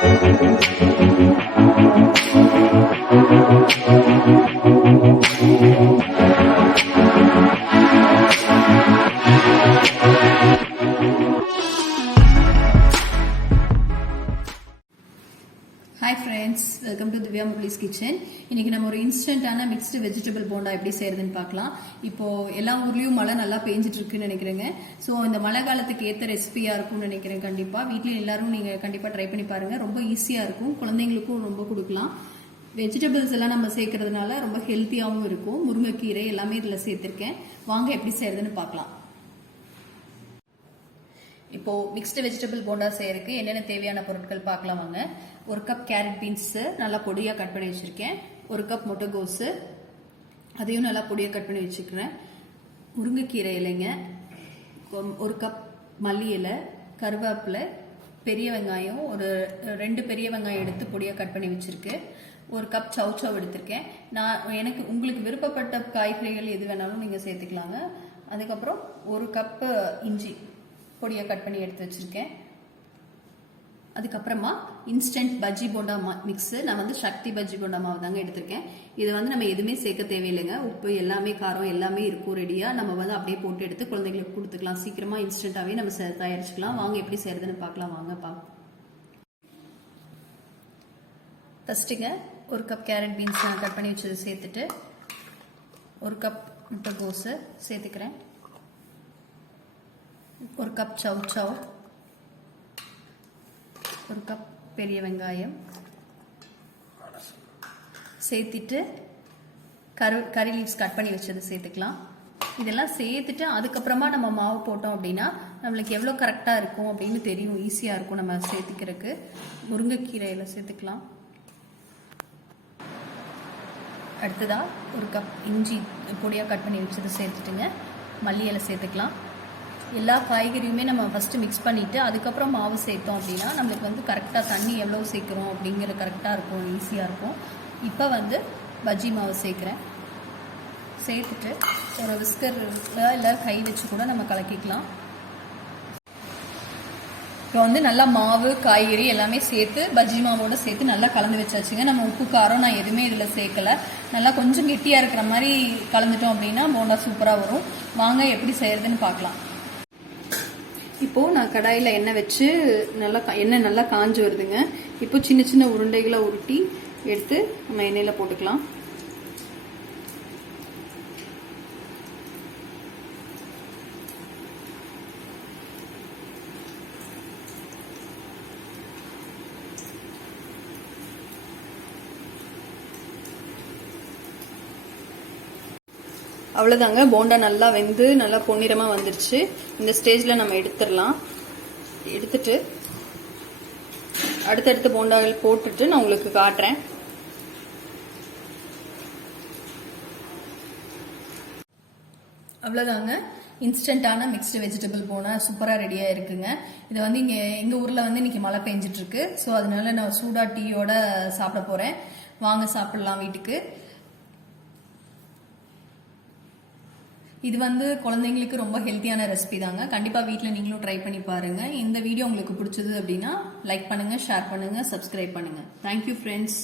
Hi friends, welcome to Divya Mugli's Kitchen. இன்னைக்கு நம்ம ஒரு இன்ஸ்டன்டான மிக்ஸ்டு வெஜிடபிள் போண்டா எப்படி செய்யறதுன்னு பார்க்கலாம். இப்போ எல்லா ஊர்லயும் மழை நல்லா பெஞ்சிட்டு இருக்குன்னு நினைக்கிறேங்க. ஸோ இந்த மழை காலத்துக்கு ஏற்ற ரெசிபியா இருக்கும்னு நினைக்கிறேன். கண்டிப்பா வீட்ல எல்லாரும் நீங்க கண்டிப்பா ட்ரை பண்ணி பாருங்க. ரொம்ப ஈஸியா இருக்கும், குழந்தைங்களுக்கும் ரொம்ப கொடுக்கலாம். வெஜிடபிள்ஸ் எல்லாம் நம்ம சேர்க்கறதுனால ரொம்ப ஹெல்த்தியாகவும் இருக்கும். முருங்கைக்கீரை எல்லாமே இதுல சேர்த்திருக்கேன். வாங்க எப்படி செய்யறதுன்னு பார்க்கலாம். இப்போ மிக்ஸ்டு வெஜிடபிள் போண்டா செய்யறதுக்கு என்னென்ன தேவையான பொருட்கள் பார்க்கலாம் வாங்க. ஒரு கப் கேரட் பீன்ஸ் நல்லா பொடியா கட் பண்ணி வச்சிருக்கேன். ஒரு கப் முட்டைகோஸ் அதையும் நல்லா பொடியா கட் பண்ணி வச்சுக்கிறேன். முருங்கைக்கீரை இலைங்க, ஒரு கப் மல்லி இலை, கருவேப்பிலை, பெரிய வெங்காயம் ஒரு 2 பெரிய வெங்காயம் எடுத்து பொடியா கட் பண்ணி வச்சிருக்கு. ஒரு கப் சவ் எடுத்திருக்கேன். எனக்கு உங்களுக்கு விருப்பப்பட்ட காய்கறிகள் எது வேணாலும் நீங்க சேர்த்துக்கலாங்க. அதுக்கப்புறம் ஒரு கப் இஞ்சி பொடியா கட் பண்ணி எடுத்து வச்சிருக்கேன். அதுக்கப்புறமா இன்ஸ்டன்ட் பஜ்ஜி போண்டா மிக்ஸ், நான் வந்து சக்தி பஜ்ஜி போண்டா மாவு தாங்க எடுத்திருக்கேன். இது வந்து நம்ம எதுவுமே சேர்க்க தேவையில்லைங்க. உப்பு எல்லாமே காரம் எல்லாமே இருக்கும் ரெடியா. நம்ம வந்து அப்படியே போட்டு எடுத்து குழந்தைங்களுக்கு கொடுத்துக்கலாம். சீக்கிரமா இன்ஸ்டன்டாவே நம்ம தயாரிச்சுக்கலாம். வாங்க எப்படி செய்யறதுன்னு பார்க்கலாம் வாங்கப்பா. ஃபர்ஸ்ட்டுங்க ஒரு கப் கேரட் பீன்ஸ் நான் கட் பண்ணி வச்சது சேர்த்துட்டு ஒரு கப் முட்டைகோஸ் சேர்த்துக்கிறேன். ஒரு கப் சவ், ஒரு கப் பெரிய வெங்காயம் சேர்த்துட்டு கறி லீவ்ஸ் கட் பண்ணி வச்சது சேர்த்துக்கலாம். இதெல்லாம் சேர்த்துட்டு அதுக்கப்புறமா நம்ம மாவு போட்டோம் அப்படின்னா நம்மளுக்கு எவ்வளோ கரெக்டாக இருக்கும் அப்படின்னு தெரியும், ஈஸியாக இருக்கும் நம்ம சேர்த்துக்கிறதுக்கு. முருங்கைக்கீரையில சேர்த்துக்கலாம். அடுத்ததா ஒரு கப் இஞ்சி பொடியாக கட் பண்ணி வச்சது சேர்த்துட்டுங்க. மல்லி இலை சேர்த்துக்கலாம். எல்லா காய்கறியுமே நம்ம ஃபர்ஸ்ட் மிக்ஸ் பண்ணிட்டு அதுக்கப்புறம் மாவு சேர்த்தோம் அப்படின்னா நம்மளுக்கு வந்து கரெக்டாக தண்ணி எவ்வளோ சேர்க்குறோம் அப்படிங்கிற கரெக்டாக இருக்கும், ஈஸியாக இருக்கும். இப்போ வந்து பஜ்ஜி மாவு சேர்க்குறேன். சேர்த்துட்டு ஒரு விஸ்கர் இல்லை கை வச்சு கூட நம்ம கலக்கிக்கலாம். இப்போ வந்து நல்லா மாவு காய்கறி எல்லாமே சேர்த்து பஜ்ஜி மாவோட சேர்த்து நல்லா கலந்து வச்சாச்சுங்க. நம்ம உப்பு காரம் நான் எதுவுமே இதில் சேர்க்கலை. நல்லா கொஞ்சம் கெட்டியாக இருக்கிற மாதிரி கலந்துட்டோம் அப்படின்னா போண்டா சூப்பராக வரும். வாங்க எப்படி செய்யறதுன்னு பார்க்கலாம். இப்போ நான் கடாயில் எண்ணெய் வச்சு எண்ணெய் நல்லா காஞ்சு வருதுங்க. இப்போ சின்ன சின்ன உருண்டைகளை உருட்டி எடுத்து நம்ம எண்ணெயில் போட்டுக்கலாம். அவ்வளோதாங்க, போண்டா நல்லா வெந்து நல்லா பொன்னிறமாக வந்துருச்சு. இந்த ஸ்டேஜில் நம்ம எடுத்துடலாம். எடுத்துட்டு அடுத்தடுத்த போண்டாவில் போட்டுட்டு நான் உங்களுக்கு காட்டுறேன். அவ்வளோதாங்க, இன்ஸ்டன்டான மிக்ஸ்டு வெஜிடபிள் போண்டா சூப்பராக ரெடியாக இருக்குங்க. இது வந்து இங்கே எங்கள் ஊரில் வந்து இன்னைக்கு மழை பெஞ்சிட்டு இருக்கு. ஸோ அதனால நான் சூடா டீயோட சாப்பிட போகிறேன். வாங்க சாப்பிடலாம் வீட்டுக்கு. இது வந்து குழந்தைங்களுக்கு ரொம்ப ஹெல்த்தியான ரெசிபி தாங்க. கண்டிப்பா வீட்டில் நீங்களும் ட்ரை பண்ணி பாருங்க. இந்த வீடியோ உங்களுக்கு பிடிச்சது அப்படின்னா லைக் பண்ணுங்க, ஷேர் பண்ணுங்க, சப்ஸ்கிரைப் பண்ணுங்க. Thank you friends.